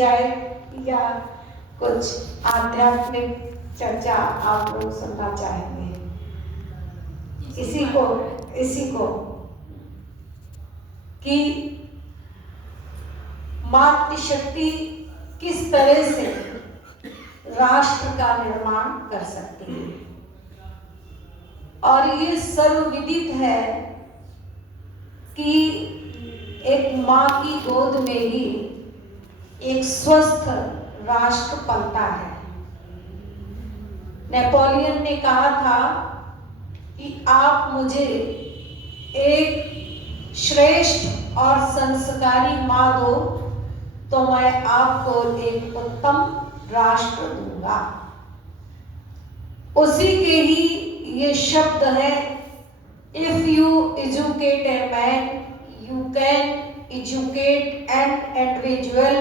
जाए या कुछ आध्यात्मिक चर्चा आप लोग सुनना चाहेंगे? इसी को कि मातृशक्ति किस तरह से राष्ट्र का निर्माण कर सकती है। और ये सर्वविदित है कि एक माँ की गोद में ही एक स्वस्थ राष्ट्र पलता है। नेपोलियन ने कहा था कि आप मुझे एक श्रेष्ठ और संस्कारी माँ दो तो मैं आपको एक उत्तम राष्ट्र दूंगा। उसी के ही ये शब्द है, if you educate a man you can educate an individual,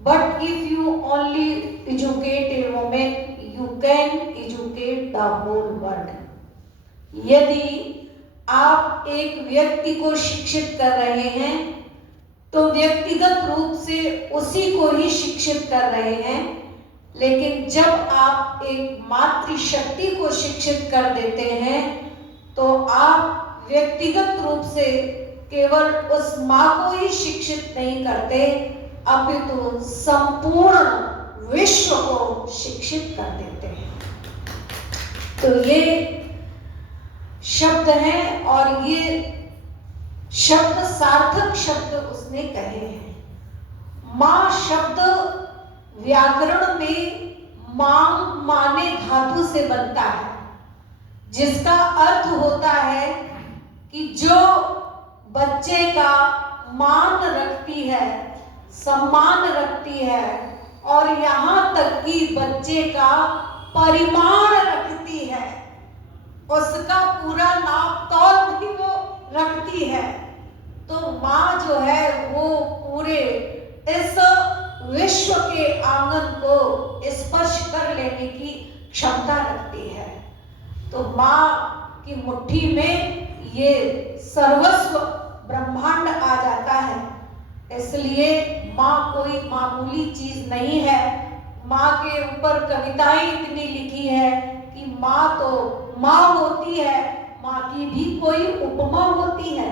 but if you only educate a women you can educate the whole world. यदि आप एक व्यक्ति को शिक्षित कर रहे हैं तो व्यक्तिगत रूप से उसी को ही शिक्षित कर रहे हैं, लेकिन जब आप एक मातृशक्ति को शिक्षित कर देते हैं तो आप व्यक्तिगत रूप से केवल उस माँ को ही शिक्षित नहीं करते, अपितु संपूर्ण विश्व को शिक्षित कर देते हैं। तो ये शब्द हैं और ये शब्द सार्थक शब्द उसने कहे हैं। माँ शब्द व्याकरण में माने धातु से बनता है, जिसका अर्थ होता है कि जो बच्चे का मान रखती है, सम्मान रखती है और यहाँ तक कि बच्चे का परिमाण रखती है, उसका पूरा नाप तौल भी वो रखती है। तो माँ जो है वो पूरे इस विश्व के आंगन को स्पर्श कर लेने की क्षमता रखती है। तो माँ की मुट्ठी में ये सर्वस्व ब्रह्मांड आ जाता है। इसलिए माँ कोई मामूली चीज नहीं है। माँ के ऊपर कविताएं इतनी लिखी है कि माँ तो माँ होती है, माँ की भी कोई उपमा होती है,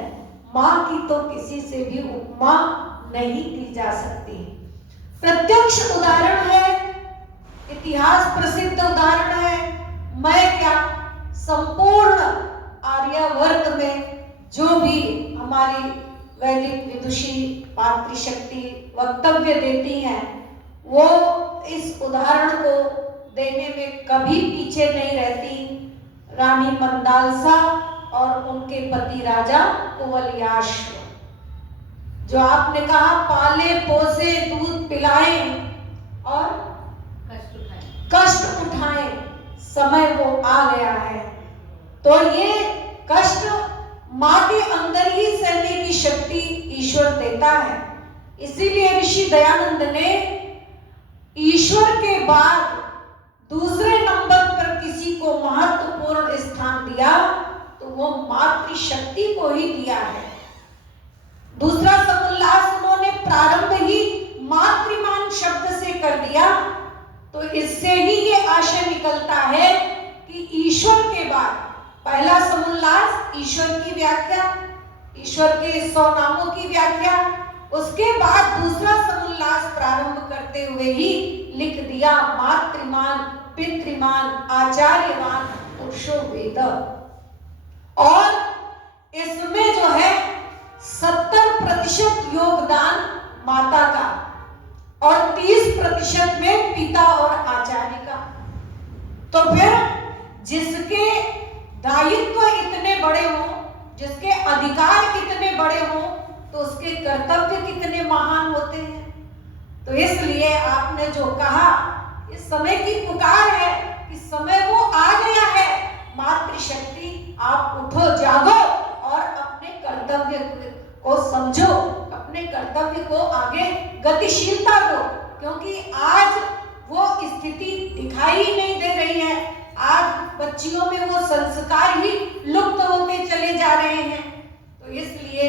माँ की तो किसी से भी उपमा नहीं की जा सकती। प्रत्यक्ष उदाहरण है, इतिहास प्रसिद्ध उदाहरण है। मैं क्या, संपूर्ण आर्यावर्त में जो भी हमारी वैदिक विदुषी मातृशक्ति वक्तव्य देती हैं, वो इस उदाहरण को देने में कभी पीछे नहीं रहती। रानी मंदालसा और उनके पति राजा कुवलयाश्व, जो आपने कहा पाले पोसे दूध पिलाए और कष्ट उठाए, समय वो आ गया है। तो ये कष्ट माँ के अंदर ही सहने की शक्ति ईश्वर देता है। इसीलिए ऋषि दयानंद ने ईश्वर के बाद दूसरे नंबर पर किसी को महत्वपूर्ण स्थान दिया तो वो मातृशक्ति को ही दिया है। दूसरा समुल्लास उन्होंने प्रारंभ ही मातृमान शब्द से कर दिया। तो इससे ही ये आशय निकलता है कि ईश्वर के बाद पहला समुल्लास ईश्वर की व्याख्या, ईश्वर के 100 नामों की व्याख्या, उसके बाद दूसरा समुल्लास प्रारंभ करते हुए ही लिख दिया मातृमान पितृमान आचार्यवान पुरुषो वेद। और इसमें जो है 70% योगदान माता का और 30% में पिता और आचार्य का। तो फिर जिसके दायित्व इतने बड़े हों, जिसके अधिकार इतने बड़े हों, तो उसके कर्तव्य कितने महान होते हैं। तो इसलिए आपने जो कहा, इस समय की पुकार है कि समय वो आ गया है। मातृशक्ति, आप उठो, जागो और अपने कर्तव्य को समझो, अपने कर्तव्य को आगे गतिशीलता दो, क्योंकि आज वो स्थिति दिखाई नहीं दे रही है। आज बच्चियों में वो संस्कार ही लुप्त होते चले जा रहे हैं। तो इसलिए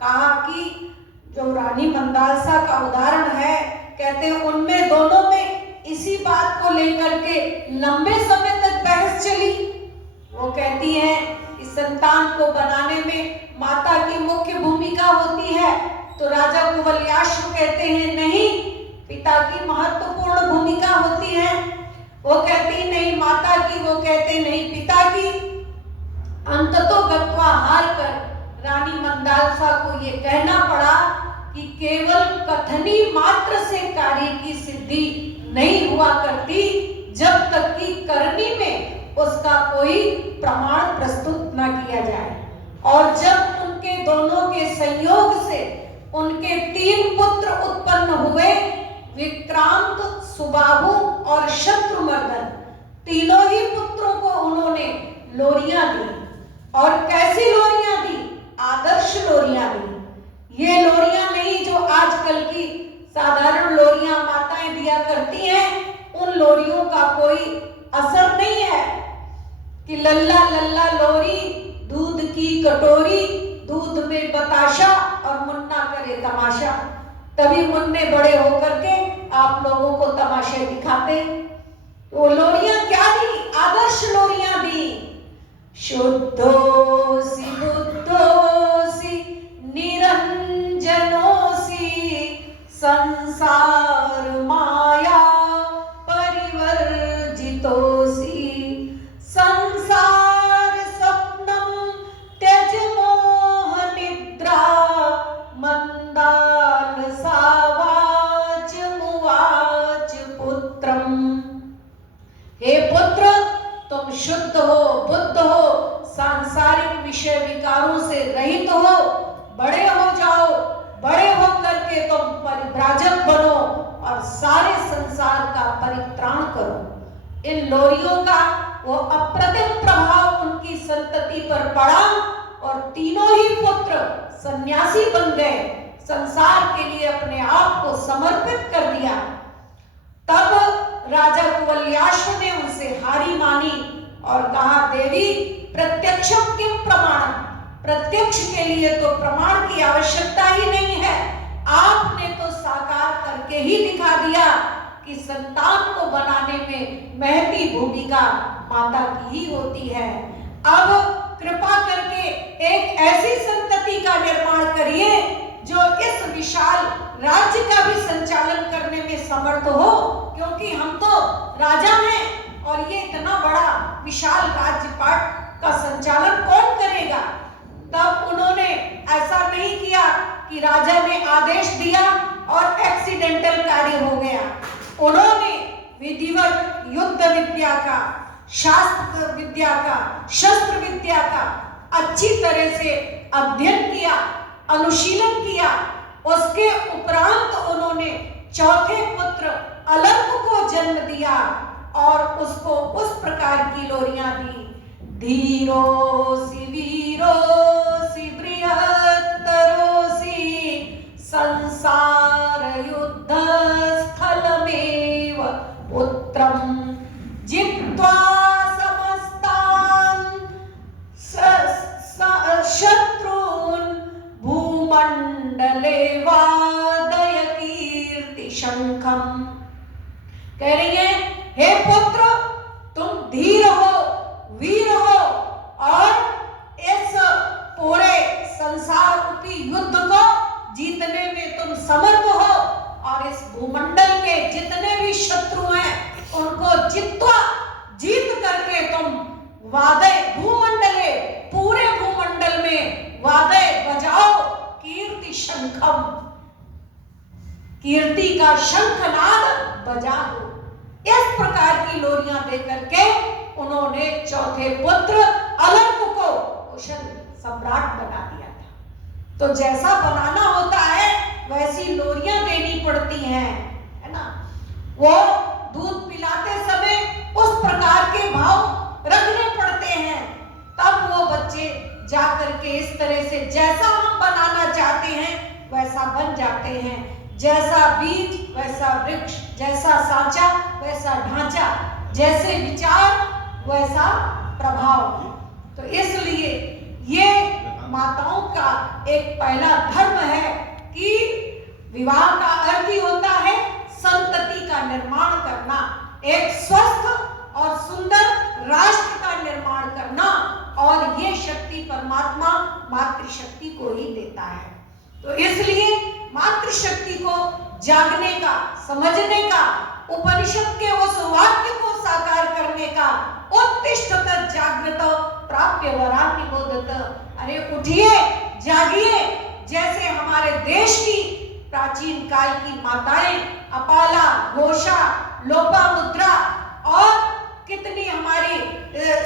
कहा कि जो रानी मंदालसा का उदाहरण है कहते हैं उनमें दोनों में इसी बात को लेकर के लंबे समय तक बहस चली। वो कहती है कि संतान को बनाने में माता की मुख्य भूमिका होती है, तो राजा कुवलयाश्व कहते हैं नहीं, पिता की महत्वपूर्ण भूमिका होती है। वो कहती नहीं माता की, वो कहते नहीं पिता की। अंततो गत्वा हार कर रानी मंदालसा को ये कहना पड़ा कि केवल कथनी मात्र से कार्य की सिद्धि नहीं हुआ करती जब तक कि करनी में उसका कोई प्रमाण प्रस्तुत न किया जाए। और जब उनके दोनों के संयोग से उनके 3 पुत्र उत्पन्न हुए, विक्रांत, सुबाहु और शत्रुमर्दन, तीनों ही पुत्रों को उन्होंने लोरियां दी। और कैसी लोरियां दी? आदर्श लोरियां दी। ये लोरियां नहीं जो आजकल की साधारण लोरियां माताएं दिया करती हैं, उन लोरियों का कोई असर नहीं है कि लल्ला लल्ला लोरी, दूध की कटोरी, दूध में बताशा और मुन्ना करे तमाशा। तभी मुन्ने बड़े होकर के आप लोगों को तमाशे दिखाते। वो लोरियां क्या दी? आदर्श लोरियां दी। शुद्धोसी बुद्धोसी निरंजनोसी संसार माया परिवर्जितोसी संसार स्वप्नम त्यज मोह निद्रा मंदान सावाच मुवाच पुत्रम। हे पुत्र, तुम शुद्ध हो, बुद्ध हो, सांसारिक विषय विकारों से रहित हो, बड़े हो जाओ, बड़े हो करके तुम परिव्राजक बनो और सारे संसार का परित्राण करो। इन लोरियों का वो अप्रतिम प्रभाव उनकी संतति पर पड़ा और तीनों ही पुत्र सन्यासी बन गए, संसार के लिए अपने आप को समर्पित कर दिया। तब राजा कुवलयाश्व ने उनसे हारी मानी और कहा देवी प्रत्यक्षम किम प्रमाणम, प्रत्यक्ष के लिए तो प्रमाण की आवश्यकता ही नहीं है, आपने तो साकार करके ही दिखा दिया कि संतान को बनाने में महती भूमिका माता की ही होती है। अब कृपा करके एक ऐसी संतति का निर्माण करिए जो इस विशाल राज्य का भी संचालन करने में समर्थ हो, क्योंकि हम तो राजा हैं और ये इतना बड़ा विशाल राज्यपाट का संचालन कौन करेगा। तब उन्होंने ऐसा नहीं किया कि राजा ने आदेश दिया और एक्सीडेंटल कार्य हो गया। उन्होंने विधिवत युद्ध विद्या का, शास्त्र विद्या का, शस्त्र विद्या का अच्छी तरह से अध्ययन किया, अनुशीलन किया। उसके उपरांत उन्होंने चौथे पुत्र अलर्क को जन्म दिया और उसको उस प्रकार की लोरियां दी। धीरोसी वीरोसी बृहत्तरोसी संसार युद्ध स्थलमेव पुत्रम जित्वा समस्तान शत्रून् भूमंडले वादय कीर्ति शंखम। कह रही है हे पुत्र, तुम धीर हो, वीर हो और इस पूरे संसार रूपी युद्ध को जीतने में तुम समर्थ हो और इस भूमंडल के जितने भी शत्रु हैं उनको जीत करके तुम वादय भूमंडले, पूरे भूमंडल में वादय बजाओ कीर्ति शंखम, कीर्ति का शंखनाद बजा दो। इस प्रकार की लोरियां देकर के उन्होंने चौथे पुत्र अलर्क को कुशल सम्राट बना दिया था। तो जैसा बनाना होता है वैसी लोरियां देनी पड़ती हैं, है ना। वो दूध पिलाते समय उस प्रकार के भाव रखने पड़ते हैं, तब वो बच्चे जाकर के इस तरह से जैसा हम बनाना चाहते हैं वैसा बन जाते हैं। जैसा बीज वैसा वृक्ष, जैसा सांचा वैसा ढांचा, जैसे विचार वैसा प्रभाव। तो इसलिए ये माताओं का एक पहला धर्म है कि विवाह का अर्थ ही होता है एक स्वस्थ और सुंदर राष्ट्र का निर्माण करना, और ये शक्ति परमात्मा मातृशक्ति को ही देता है। तो इसलिए मातृशक्ति को जागने का, समझने का, उपनिषद के उस वाक्य को साकार करने का, उत्तिष्ठत जागृत प्राप्य वरान्य बोधत, अरे उठिए, जागिए। जैसे हमारे देश की प्राचीन काल की माताएं अपाला, घोषा, लोपामुद्रा और कितनी हमारी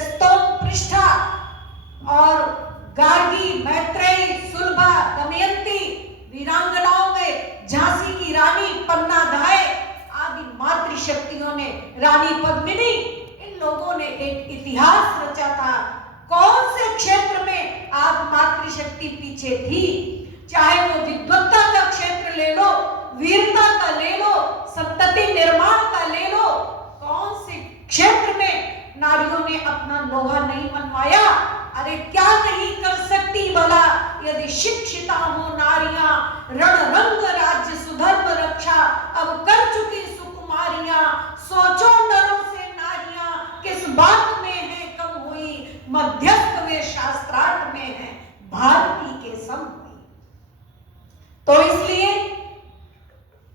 स्तोम पृष्ठा और गार्गी, मैत्रेयी, सुलभा, दमयंती, वीरांगनाओं में झांसी की रानी, पन्ना धाय आदि मातृशक्तियों ने, रानी पद्मिनी, इन लोगों ने एक इतिहास रचा था। कौन से क्षेत्र में आज मातृशक्ति पीछे थी? चाहे वो विद्वत्ता का क्षेत्र ले लो, वीरता का ले लो, संतति निर्माण का ले लो, कौन से क्षेत्र में नारियों ने अपना लोहा नहीं मनवाया? अरे क्या नहीं कर सकती भला यदि शिक्षिता हो नारियां, रणरंग राज्य सुधर्म रक्षा अब कर चुकी सुकुमारियां, सोचो नरों से नारियां किस बात में है कम हुई, मध्यस्थ वे शास्त्रार्थ में है भारती के सम हुई। तो इसलिए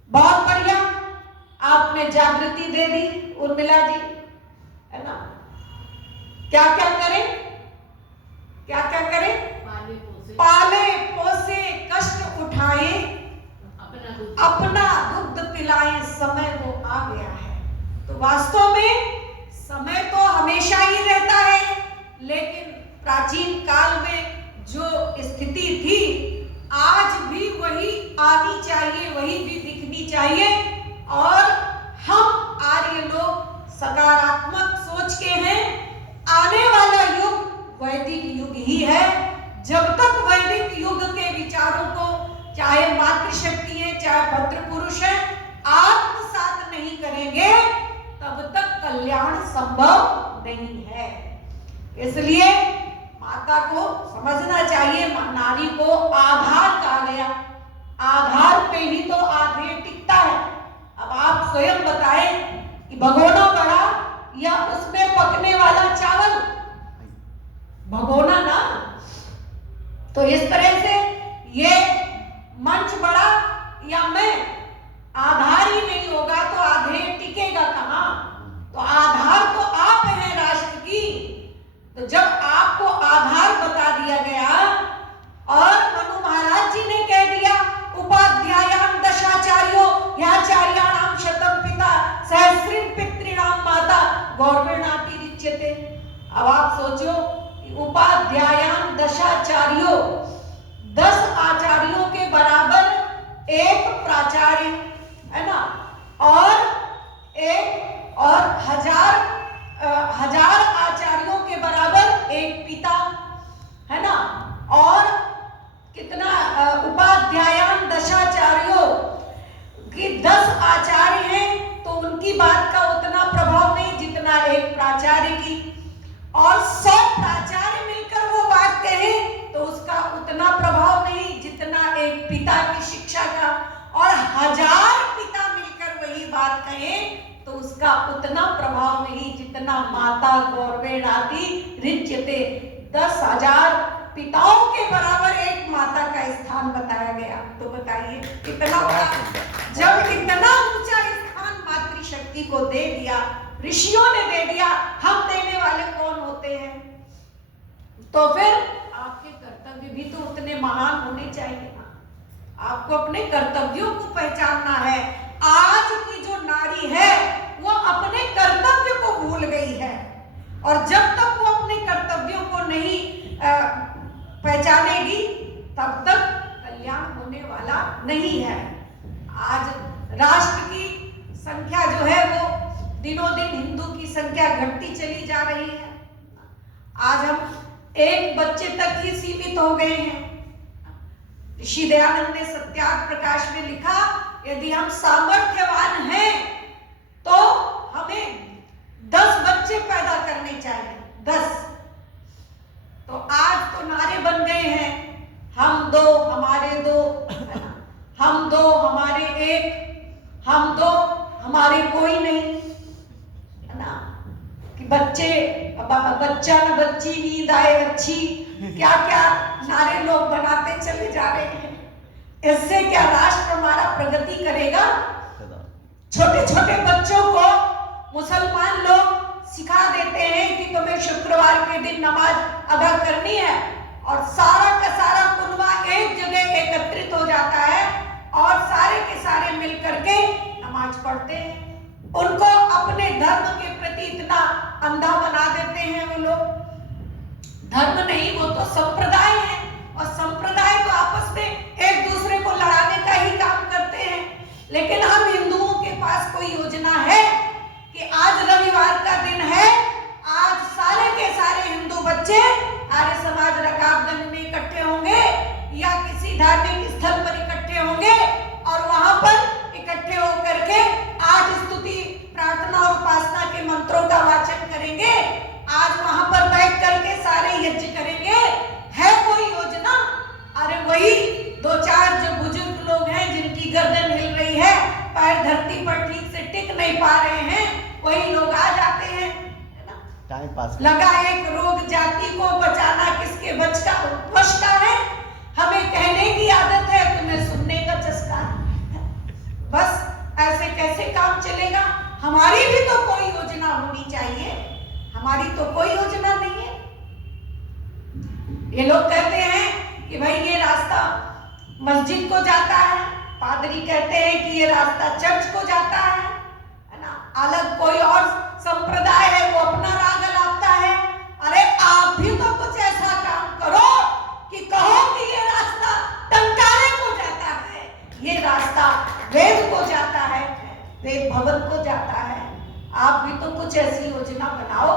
बहुत बढ़िया आपने जागृति दे दी उर्मिला जी, है ना। क्या क्या करें, क्या क्या करें? पाले पोसे कष्ट उठाए, अपना दुग्ध पिलाएं, समय वो आ गया है। तो वास्तव में समय तो हमेशा ही रहता है, लेकिन प्राचीन काल में जो स्थिति थी आज भी वही आनी चाहिए, वही भी दिखनी चाहिए। और हम आर्य लोग सकारात्मक सोच के हैं। आने वाला युग वैदिक युग ही है। जब तक वैदिक युग के विचारों को, चाहे मातृशक्ति है चाहे भद्र पुरुष है, आत्मसात नहीं करेंगे तब तक कल्याण संभव नहीं है। इसलिए माता को समझना चाहिए, नारी को आधार कहा गया, आधार पे ही तो आधे टिकता है। अब आप स्वयं बताएं कि भगोना बड़ा या उसमें पकने वाला चावल? भगोना ना। तो इस तरह से ये मंच बड़ा या मैं, आधार ही नहीं होगा तो आधे टिकेगा कहां? तो आधार तो आप हैं राष्ट्र की। तो जब आपको आधार बता दिया गया और मनु महाराज जी ने कह दिया उपाध्यायान दशाचार्यो ह्याचार्याणाम शतम पिता सहस्रीं पितॄणाम माता गौर्वेणाति रिच्यते। अब आप सोचो, उपाध्यायान दशाचार्यो, 10 आचार्यों के बराबर एक प्राचार्य, है ना, और एक और हजार आचार्यों के बराबर एक पिता, है ना। और कितना उपाध्यायान दशाचार्यों की 10 आचार्य हैं तो उनकी बात का उतना प्रभाव नहीं जितना एक प्राचार्य की। और 100 प्राचार्य मिलकर वो बात कहें तो उसका उतना प्रभाव नहीं जितना एक पिता की शिक्षा का। और 1000 पिता मिलकर वही बात कहें तो उसका उतना प्रभाव नहीं जितना माता गौर्वेणाति रिच्यते। 10,000 पिताओं के बराबर एक माता का स्थान बताया गया। तो बताइए कितना बड़ा, जब इतना ऊंचा स्थान मातृशक्ति को दे दिया, ऋषियों ने दे दिया, हम देने वाले कौन होते हैं? तो फिर आपके कर्तव्य भी तो उतने महान होने चाहिए ना। आपको अपने कर्तव्यों को पहचानना है। आज की जो नारी है वो अपने कर्तव्य को भूल गई है, और जब तक वो अपने कर्तव्यों को नहीं पहचानेगी तब तक कल्याण होने वाला नहीं है। आज राष्ट्र की संख्या जो है वो दिनों दिन हिंदू की संख्या घटती चली जा रही है। आज हम एक बच्चे तक ही सीमित हो गए हैं। ऋषि दयानंद ने सत्याग्रह प्रकाश में लिखा, यदि हम सामर्थ्यवान हैं तो हमें 10 बच्चे पैदा करने चाहिए, 10। तो आज तो नारे बन गए हैं, हम 2 हमारे 2, हम 2 हमारे 1, हम 2 हमारे कोई नहीं। बच्चे बच्चा न बच्ची नींद आए अच्छी, क्या क्या नारे लोग बनाते चले जा रहे हैं। इससे क्या राष्ट्र हमारा प्रगति करेगा? छोटे छोटे बच्चों को मुसलमान लोग सिखा देते हैं कि तुम्हें शुक्रवार के दिन नमाज अदा करनी है, और सारा का सारा कुनबा एक जगह एकत्रित हो जाता है और सारे के सारे मिलकर के नमाज पढ़ते हैं। उनको अपने धर्म के प्रति इतना अंधा बना देते हैं वो लोग। धर्म नहीं, वो तो संप्रदाय है, और संप्रदाय तो आपस में एक दूसरे को लड़ाने का ही काम करते हैं। लेकिन हम हिंदुओं के पास कोई योजना है कि आज रविवार का दिन है, आज सारे के सारे हिंदू बच्चे आर्य समाज रकाबगंज में इकट्ठे होंगे या किसी धार्मिक स्थल पर इकट्ठे होंगे और वहां पर इकट्ठे होकर के 8 स्तुति प्रार्थना और उपासना के मंत्रों का वाचन करेंगे। आज वहां पर बैठ करके सारे यज्ञ करेंगे। है कोई योजना? अरे वही 2-4 जो बुजुर्ग लोग हैं जिनकी गर्दन हिल रही है, पैर धरती पर ठीक से टिक नहीं पा रहे हैं, वही लोग आ जाते हैं, है ना? Time pass. लगा एक रोग जाति को बचाना किसके वश का है? हमें कहने की आदत है, तुम्हें सुनने का चस्का है। बस ऐसे कैसे काम चलेगा? हमारी भी तो कोई योजना होनी चाहिए। हमारी तो कोई योजना नहीं है। ये लोग कहते हैं कि भाई ये रास्ता मस्जिद को जाता है, पादरी कहते हैं कि ये रास्ता चर्च को जाता है ना? अलग कोई और संप्रदाय है, वो अपना राग लाता है। अरे आप भी तो कुछ ऐसा काम करो कि कहो कि ये रास्ता टंकारे को जाता है, ये रास्ता वेद को जाता है, वेद भवन को जाता है। आप भी तो कुछ ऐसी योजना बनाओ।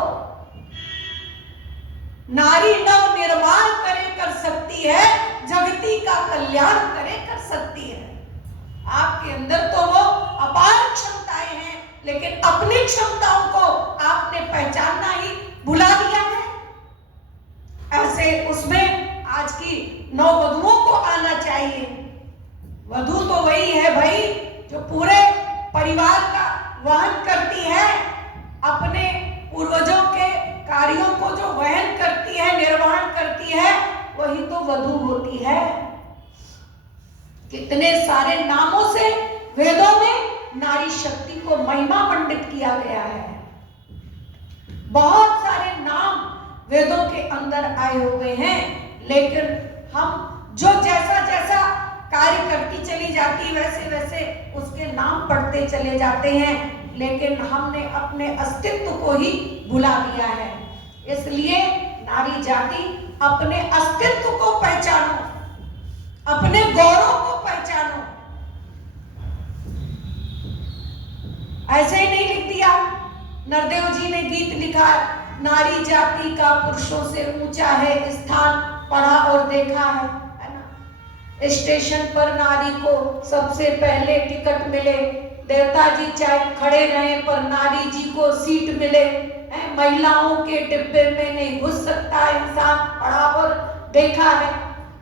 नारी नव निर्माण करे कर सकती है, जगती का कल्याण करे कर सकती है। आपके अंदर तो वो अपार क्षमताएं हैं, लेकिन अपनी क्षमताओं को आपने पहचानना ही भुला दिया है। ऐसे उसमें आज की नववधुओं को आना चाहिए। वधु तो वही है भाई जो पूरे परिवार का वहन करती है, अपने पूर्वजों के कार्यों को जो वहन करती है, निर्वहन करती है, वही तो वधु होती है। कितने सारे नामों से वेदों में नारी शक्ति को महिमा मंडित किया गया है। बहुत सारे नाम वेदों के अंदर आए हुए हैं, लेकिन हम जो जैसा जैसा कार्य करती चली जाती वैसे वैसे उसके नाम पढ़ते चले जाते हैं, लेकिन हमने अपने अस्तित्व को ही भुला दिया है। इसलिए नारी जाति अपने अस्तित्व को पहचानो, अपने गौरव को पहचानो। ऐसे ही नहीं लिख दिया। नरदेव जी ने गीत लिखा, नारी जाति का पुरुषों से ऊंचा है स्थान, पढ़ा और देखा है ना? स्टेशन पर नारी को सबसे पहले टिकट मिले, देवता जी चाहे खड़े रहे पर नारी जी को सीट मिले। महिलाओं के डिब्बे में नहीं घुस सकता इंसान, पढ़ा और देखा है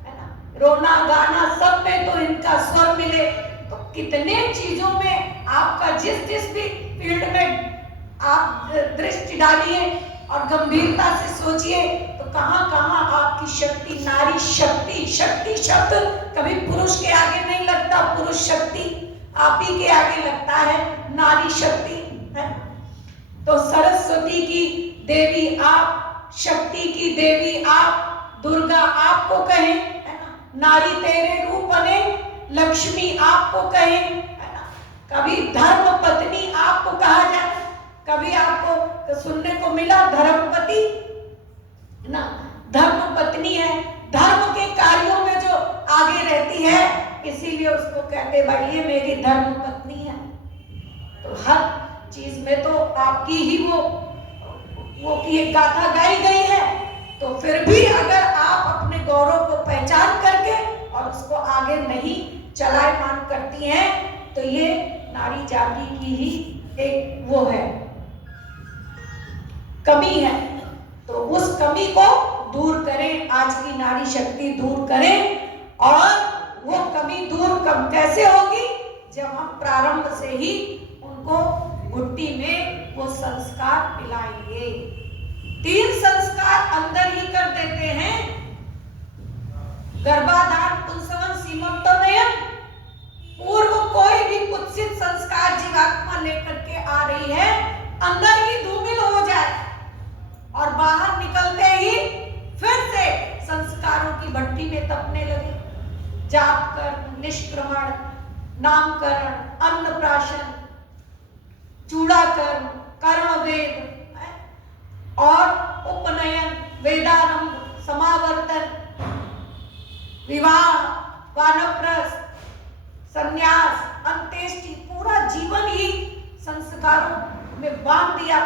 ना? रोना गाना सब में तो इनका स्वर मिले। तो कितने चीजों में आपका जिस जिस भी फील्ड में आप दृष्टि डालिए और गंभीरता से सोचिए, तो कहां कहां आपकी शक्ति, नारी शक्ति। शक्ति शब्द कभी पुरुष के आगे नहीं लगता, पुरुष शक्ति आप ही के आगे लगता है, नारी शक्ति है। तो सरस्वती की देवी आप, शक्ति की देवी आप, दुर्गा आपको कहें, है ना? नारी तेरे रूप बने, लक्ष्मी आपको कहें, है ना? कभी धर्म पत्नी आपको कहा जाए, कभी आपको सुनने को मिला धर्मपति ना? धर्म पत्नी है, धर्म के कार्यों में जो आगे रहती है, इसीलिए उसको कहते भाई ये मेरी धर्म पत्नी है। तो हर चीज में तो आपकी ही वो की एक गाथा गाई गई है। तो फिर भी अगर आप अपने गौरव को पहचान करके और उसको आगे नहीं चलायमान करती हैं, तो ये नारी जाति की ही एक वो है, कमी है। तो उस कमी को दूर करें, आज की नारी शक्ति दूर करें। और वो कमी दूर कम कैसे होगी? जब हम प्रारंभ से ही उनको घुट्टी में वो संस्कार पिलाएंगे। 3 संस्कार अंदर ही कर देते हैं। गर्भाधान, पुंसवन, सीमंतोदयन। पूर्व कोई भी कुत्सित संस्कार जीवात्मा लेकर के आ रही है, अंदर ही धूमिल हो जाए और बाहर निकलते ही फिर से संस्कारों की भट्टी में तपने लगे। जाप कर्म, निष्क्रमण, नामकरण, अन्नप्राशन, चूड़ाकर्म, कर्ण वेद और उपनयन, वेदारंभ, समावर्तन, विवाह, वानप्रस्थ, संन्यास, अंत्येष्टि, पूरा जीवन ही संस्कारों में बांध दिया।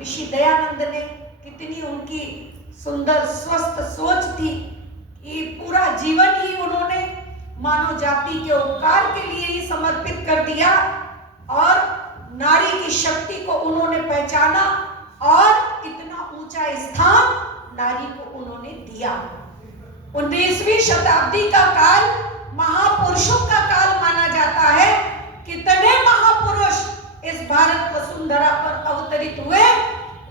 ऋषि दयानंद ने, कितनी उनकी सुंदर स्वस्थ सोच थी कि पूरा जीवन ही उन्होंने मानव जाति के उपकार के लिए ही समर्पित कर दिया और नारी की शक्ति को उन्होंने पहचाना और इतना ऊंचा स्थान नारी को उन्होंने दिया। 19वीं शताब्दी का काल महापुरुषों का काल माना जाता है। कितने महापुरुष इस भारत वसुंधरा पर अवतरित हुए,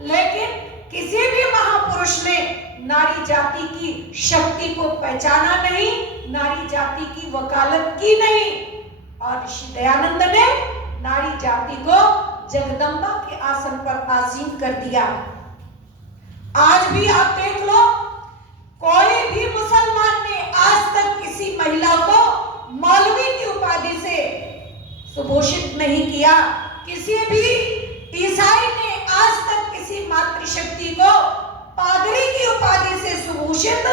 लेकिन किसी भी महापुरुष ने नारी जाति की शक्ति को पहचाना नहीं, नारी जाति की वकालत की नहीं। और ऋषि दयानंद ने नारी जाति को जगदम्बा के आसन पर आसीन कर दिया। आज भी आप देख लो, कोई भी मुसलमान ने आज तक किसी महिला को मौलवी की उपाधि से सुभूषित नहीं किया। किसी भी ईसाई ने आज तक किसी मातृशक्ति को पादरी की उपाधि से सुभूषित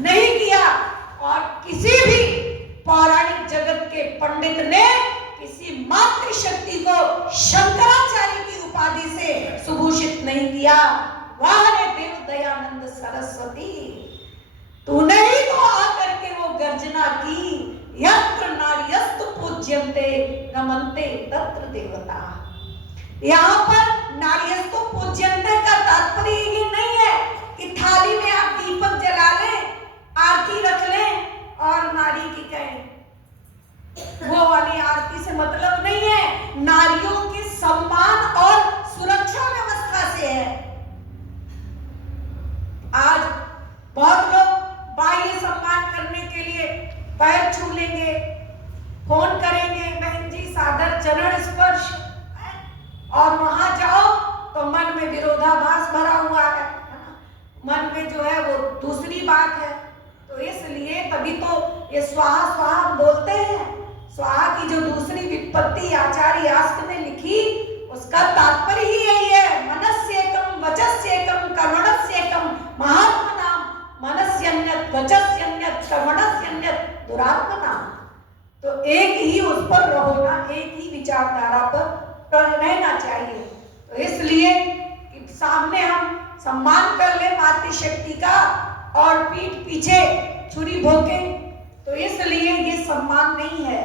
नहीं किया और किसी भी पौराणिक जगत के पंडित ने किसी मातृशक्ति को शंकराचार्य की उपाधि से सुभूषित नहीं किया। वाह रे देव दयानंद सरस्वती, तूने ही तो आकर के वो गर्जना की, यत्र नार्यस्तु पूज्यन्ते रमन्ते तत्र देवता। यहाँ पर नार्यस्तु पूज्यन्ते का तात्पर्य ये नहीं है कि थाली में आप दीपक जला लें, आरती रख लें और नारी की कहें, वो वाली आरती से मतलब नहीं है। नारियों के सम्मान और सुरक्षा व्यवस्था से है। आज बहुत लोग बाह्य सम्मान करने के लिए पैर छू लेंगे, फोन करेंगे, बहन जी सादर चरण स्पर्श, और वहां जाओ तो मन में विरोधाभास भरा हुआ है ना? मन में जो है वो दूसरी बात है। तो इसलिए तभी तो ये स्वाहा स्वाहा बोलते हैं। स्वाहा की जो दूसरी विपत्ति आचार्य यास्क ने लिखी, उसका तात्पर्य ही यही है, मनस्येकम वचस्येकम कर्मणस्येकम महात्मनाम, मनस्यन्यत वचस्यन्यत कर्मणस्यन्यत दुरात्मनाम। तो एक ही उस पर रहो ना, एक ही विचारधारा पर रहना चाहिए। तो इसलिए कि सामने हम सम्मान कर ले मातृशक्ति का और पीठ पीछे छुरी भोंके, तो इसलिए ये सम्मान नहीं है।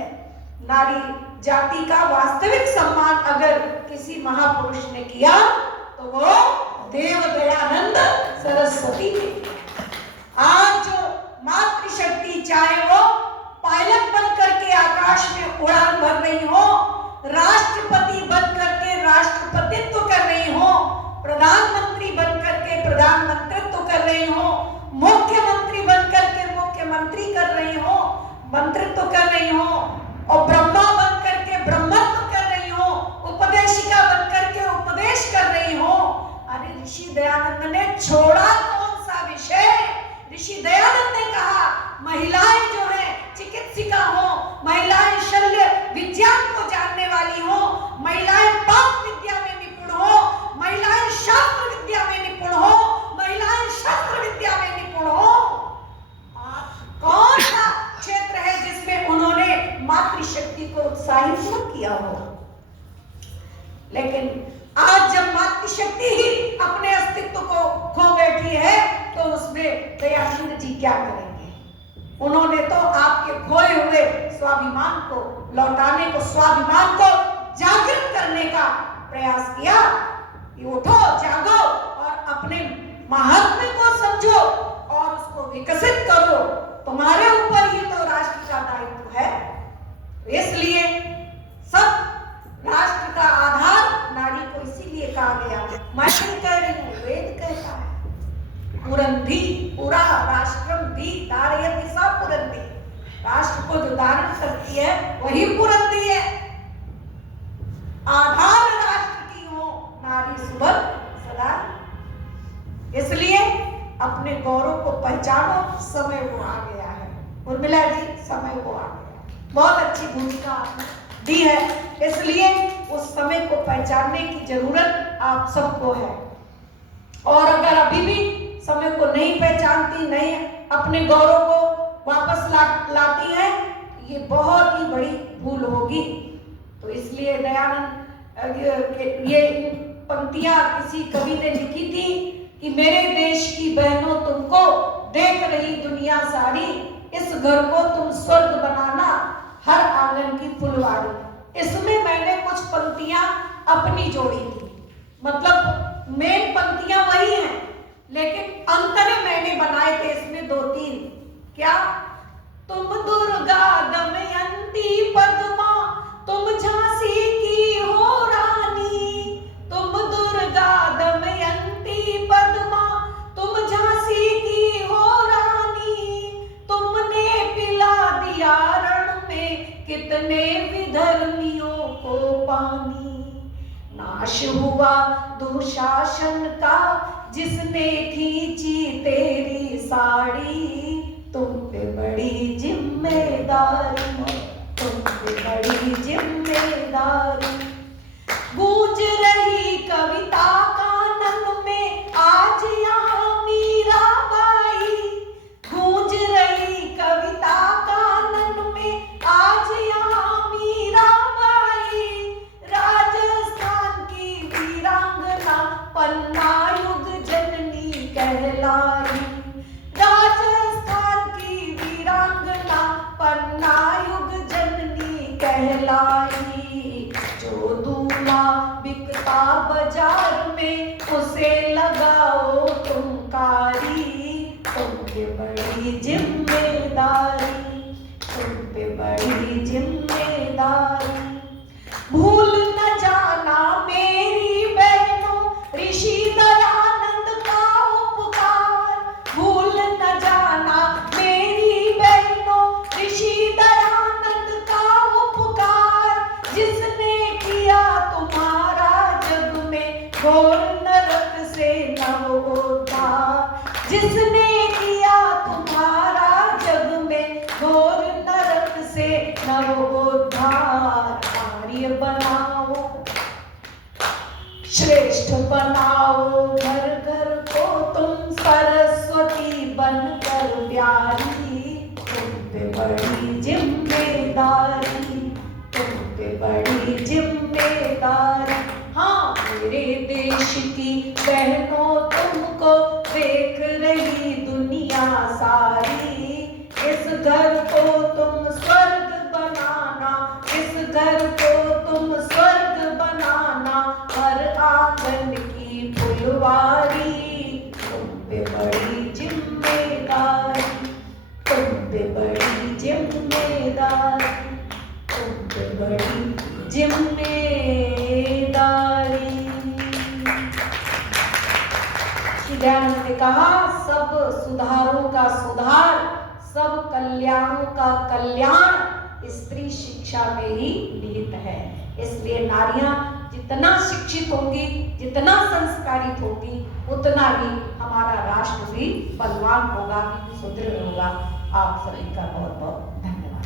नारी जाति का वास्तविक सम्मान अगर किसी महापुरुष ने किया तो वो देव दयानंद सरस्वती ने। आज जो मातृशक्ति चाहे वो पायलट बन करके आकाश में उड़ान भर रही हो, राष्ट्रपति बन करके राष्ट्रपतित्व कर रही हो, प्रधानमंत्री बन करके प्रधानमंत्रित्व कर रही हो, मुख्यमंत्री बन करके मुख्यमंत्री कर रही हो, मंत्रित्व कर रही हो, और ब्रह्मा बन करके ब्रह्मत्व कर रही हो, उपदेशिका बन करके उपदेश कर रही हो। अरे ऋषि दयानंद ने छोड़ा कौन सा विषय? ऋषि दयानंद ने कहा महिलाएं जो है चिकित्सिका हो, महिलाएं शल्य विज्ञान को जानने वाली हो, महिलाएं पाक विद्या में निपुण हो, महिलाएं शास्त्र विद्या में निपुण हो, महिलाएं शस्त्र विद्या में निपुण हो। कौन सा क्षेत्र है जिसमें उन्होंने मातृशक्ति को उत्साहित न किया हो? लेकिन आज जब मातृशक्ति ही अपने अस्तित्व को खो बैठी है तो उसमें दयानंद जी क्या करेंगे? उन्होंने तो आपके खोए हुए स्वाभिमान को लौटाने को, स्वाभिमान को जागृत करने का प्रयास किया कि उठो, जागो और अपने महात्म्य को समझो और उसको विकसित करो। तुम्हारे ऊपर ही तो राष्ट्र का दायित्व है। इसलिए सब राष्ट्र का आधार नारी को इसीलिए कहा मैं नहीं कह रही हूँ, वेद कहता है। पुरंधी, पूरा राष्ट्रम धी धारयति सा पुरंधी, राष्ट्र को जो धारण करती है वही पुरंधी है। आधार राष्ट्र की हो नारी सुबह सदा, इसलिए अपने गौरव को पहचानो। समय वो आ गया है उर्मिला जी, समय वो आ गया। बहुत अच्छी भूमिका आपने दी है, इसलिए उस समय को पहचानने की जरूरत आप सबको है। और अगर अभी भी समय को नहीं पहचानती, नहीं अपने गौरव को वापस लाती है, ये बहुत ही बड़ी भूल होगी। तो इसलिए दयानंद ये पंक्तियां किसी कवि ने लिखी थी कि मेरे देश की बहनों तुमको देख रही दुनिया सारी, इस घर को तुम स्वर्ग बनाना हर आंगन की फुलवारी। इसमें मैंने कुछ पंक्तियां अपनी जोड़ी थी, मतलब मेन पंक्तियां वही हैं, लेकिन अंतरे मैंने बनाए थे इसमें 2-3। क्या? तुम दुर्गा दमयंती पद्मा, तुम झांसी की हो रानी, तुम दुर्गा दमयंती पद्मा, तुम झांसी की हो रानी, तुमने पिला दिया रण में कितने विधर्मियों को पानी, नाश हुआ दुशासन का जिसने खींची तेरी साड़ी, तुम पे बड़ी जिम्मेदारी, तुम पे बड़ी जिम्मेदारी। गूंज रही कविता कानन में आज यहाँ मीराबाई, गूंज रही कविता कानन में आज यहाँ मीराबाई, राजस्थान की वीरांगना पन्ना युग जननी कहलाई, राजस्थान की वीरांगना पन्ना युग जननी कहलाई, जो दूल्हा बिकता बाजार में उसे लगाओ तुम कारी, तुम पे बड़ी जिम्मेदारी, तुम पे बड़ी जिम्मेदारी। भूल न जाना मेरी बहनों ऋषि दयानंद का उपकार, भूल न जाना मेरी बहनों ऋषि दयानंद का उपकार, जिसने किया तुम्हारा जग में घोर नरक से नवोद्धार, जिसने किया तुम्हारा जग में घोर नरक से नवोद्धार। आर्य बनाओ, श्रेष्ठ बनाओ घर घर को तुम सरस्वती बनकर प्यारी, तुम पे बड़ी जिम्मेदारी, तुम पे बड़ी जिम्मेदारी। हाँ, मेरे देश की बहनों तुमको देख रही दुनिया सारी, इस घर को तुम स्वर्ग बनाना, इस घर को तुम स्वर्ग बनाना हर आंगन की फुलवारी, तुम पे बड़ी जिम्मेदारी, तुम पे बड़ी जिम्मेदारी, तुम पे बड़ी जिम्मेदारी। दयानंद ने कहा सब सुधारों का सुधार, सब कल्याणों का कल्याण स्त्री शिक्षा में ही निहित है। इसलिए नारियां जितना शिक्षित होंगी, जितना संस्कारित होगी, उतना ही हमारा राष्ट्र भी बलवान होगा, सुदृढ़ होगा। आप सभी का बहुत बहुत धन्यवाद।